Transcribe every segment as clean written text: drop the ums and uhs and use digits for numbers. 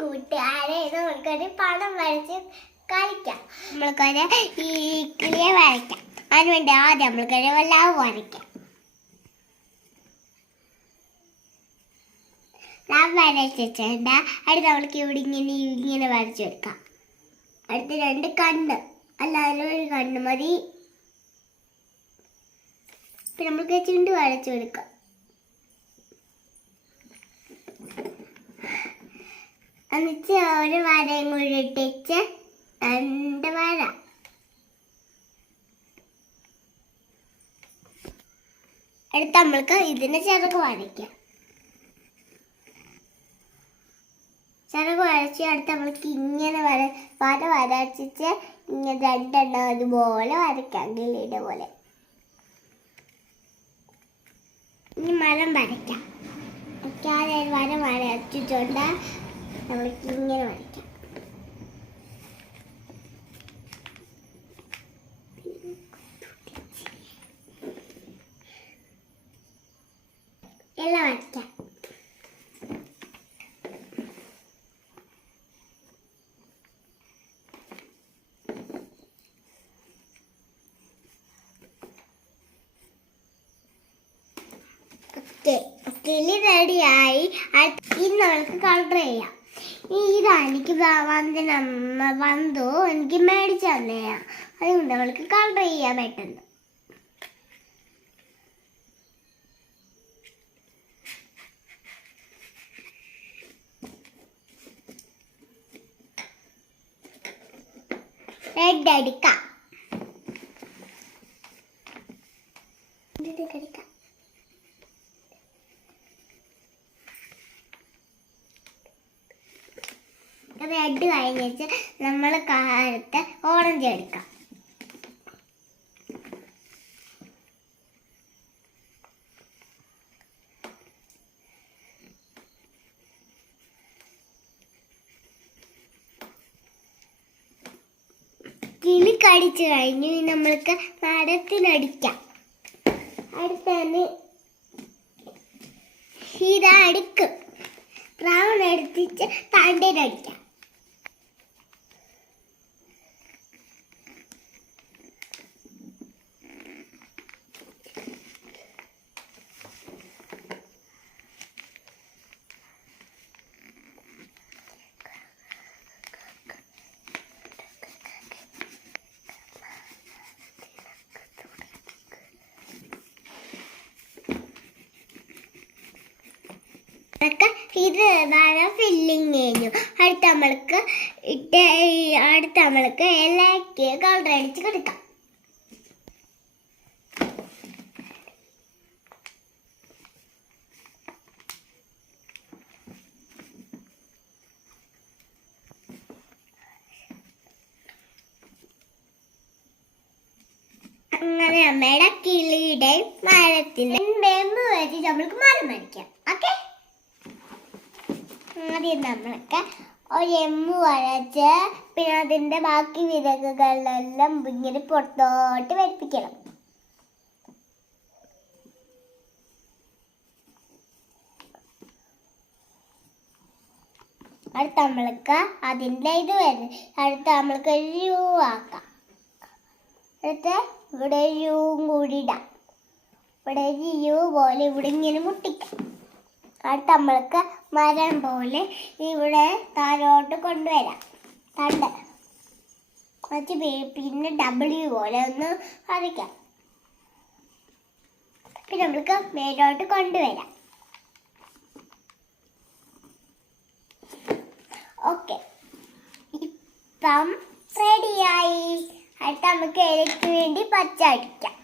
കൂട്ടുകാരെ നമുക്കൊരു പടം വരച്ച് കളിക്കാം. നമ്മൾക്കൊരു ഈ കിളിയെ വരയ്ക്കാം. അതിനുവേണ്ടി ആദ്യം നമ്മൾക്കൊരു ലവ് വരയ്ക്കാം. ലവ് വരച്ചിട്ടുണ്ട്. അടുത്ത് നമ്മൾക്ക് ഇവിടെ ഇങ്ങനെ വരച്ചു കൊടുക്കാം. അടുത്ത് 2 കണ്ണ്, അല്ലാതെ ഒരു കണ്ണ് മതി. പിന്നെ നമ്മൾക്ക് ചുണ്ട് വരച്ചു കൊടുക്കാം. എന്നിട്ട് ഒരു വരയും കൂടി ഇട്ടിച്ച് 2 വര. അടുത്ത് നമ്മൾക്ക് ഇതിന് ചിറക് വരയ്ക്കാം. ചിറക് വരച്ച് അടുത്ത് നമ്മൾക്ക് ഇങ്ങനെ വരച്ചിട്ട് ഇങ്ങനെ 2 എണ്ണം അതുപോലെ വരയ്ക്കാം, കിളിയുടെ പോലെ. ഇനി മരം വരയ്ക്കാം. വരച്ചിട്ടുണ്ട് നമ്മൾക്ക് ഇങ്ങനെ വരയ്ക്കാം. എല്ലാം വരയ്ക്കാം. കിളി റെഡിയായി. ഇനി നമുക്ക് കളർ ചെയ്യാം. ഇതാണ് എനിക്ക് വന്നു എനിക്ക് മേടിച്ചു തന്നെയാ. അതുകൊണ്ട് നമ്മൾക്ക് കളർ ചെയ്യാൻ പെട്ടെന്ന്. റെഡ് അടിക്കാം. റെഡ് കഴിഞ്ഞിട്ട് നമ്മൾ കാലത്ത് ഓറഞ്ച് എടുക്കാം. കിളി കടിച്ചു കഴിഞ്ഞു. നമ്മൾക്ക് മരത്തിനടിക്കാം. അടുത്തന്നെ ഇതാ അടുക്ക് ബ്രൗൺ എടുത്തിട്ട് തണ്ടേനടിക്കാം. ഇത് ഫില്ലിങ് കഴിഞ്ഞു. അടുത്ത നമ്മൾക്ക് ഇലയ്ക്ക് കളർ അടിച്ച് കൊടുക്കാം. അങ്ങനെ അമ്മയുടെ കിളിയുടെ മരത്തിന് വേമ്പ് വെച്ച് നമ്മൾക്ക് മരം വരയ്ക്കാം. ഓക്കെ, ആദ്യം നമ്മൾക്ക് ഒരു എമ്മ് വരച്ച് പിന്നെ അതിൻ്റെ ബാക്കി വിരകുകളെല്ലാം ഇങ്ങനെ പുറത്തോട്ട് വരപ്പിക്കണം. അടുത്ത നമ്മൾക്ക് അതിൻ്റെ ഇത് വരും. അടുത്ത നമ്മൾക്ക് ഒരു യു ആക്കാം. അടുത്ത് ഇവിടെ ഒരു യുവും കൂടി ഇടാം. ഇവിടെ ഒരു യു പോലെ ഇവിടെ ഇങ്ങനെ മുട്ടിക്കാം. അടുത്ത നമ്മൾക്ക് മരം പോലെ ഇവിടെ താഴോട്ട് കൊണ്ടുവരാം. തണ്ട് കുറച്ച് പിന്നെ W പോലെ ഒന്ന് വരയ്ക്കാം. പിന്നെ നമ്മൾക്ക് മേലോട്ട് കൊണ്ടുവരാം. ഓക്കെ, ഇപ്പം റെഡിയായി. അടുത്ത നമുക്ക് ഇലയ്ക്ക് വേണ്ടി പച്ച അടിക്കാം.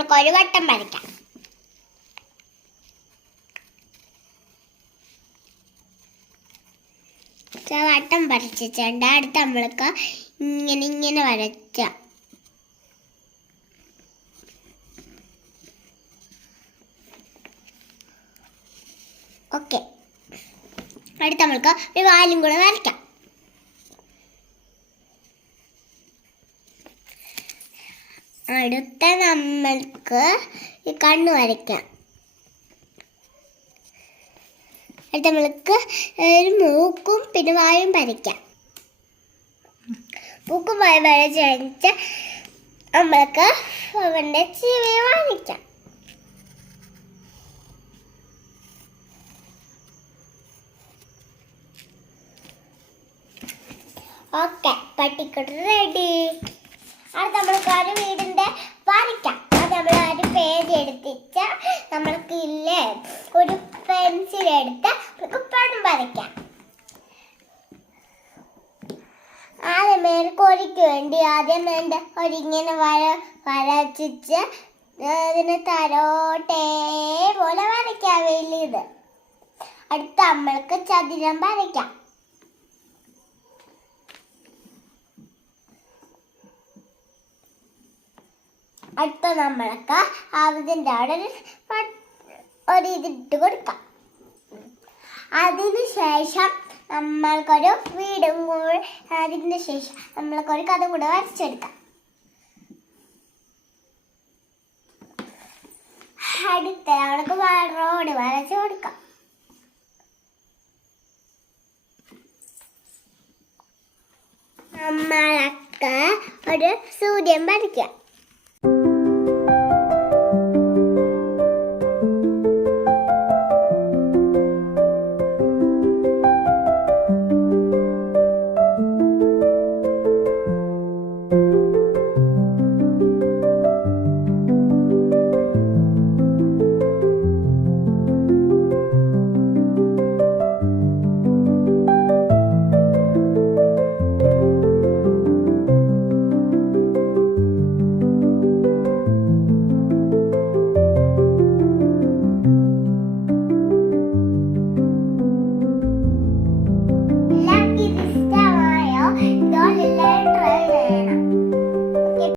നമ്മൾക്ക് ഒരു വട്ടം വരയ്ക്കാം. വട്ടം വരച്ചിട്ടുണ്ട്. അടുത്ത് നമ്മൾക്ക് ഇങ്ങനെ വരച്ച ഓക്കെ. അടുത്ത് നമ്മൾക്ക് ഒരു വാലും കൂടെ വരയ്ക്കാം. അടുത്ത നമ്മൾക്ക് ഈ കണ്ണ് വരയ്ക്കാം. അടുത്ത നമ്മൾക്ക് ഒരു മൂക്കും പിന്നെ വായും വരയ്ക്കാം. മൂക്കും വായും വരച്ച് നമ്മൾക്ക് അവൻ്റെ ചെവി വരയ്ക്കാം. ഓക്കെ, പട്ടിക്കുട്ടി റെഡി. അത് നമ്മൾക്ക് ഒരു വീടിൻ്റെ വരയ്ക്കാം. അത് നമ്മൾ ഒരു പേജ് എടുത്തിട്ട് നമ്മൾക്ക് ഇല്ലേ ഒരു പെൻസിൽ എടുത്ത് നമുക്ക് പടം വരയ്ക്കാം. ആദ്യം മേൽക്കോഴിക്ക് വേണ്ടി ആദ്യം വേണ്ട ഒരിങ്ങനെ വരച്ചിട്ട് അതിന് തരോട്ടേ പോലെ വരയ്ക്കാം വലിയത്. അടുത്ത നമ്മൾക്ക് ചതുരം വരയ്ക്കാം. അടുത്ത നമ്മൾക്ക് അതിൻ്റെ അവിടെ ഒരു ഇതിട്ട് കൊടുക്കാം. അതിന് ശേഷം നമ്മൾക്കൊരു വീടും കൂടെ, അതിന് ശേഷം നമ്മൾക്കൊരു കഥ കൂടെ വരച്ചെടുക്കാം. അടുത്ത നമ്മൾക്ക് റോഡ് വരച്ച് കൊടുക്കാം. നമ്മൾക്ക് ഒരു സൂര്യൻ വരയ്ക്കാം.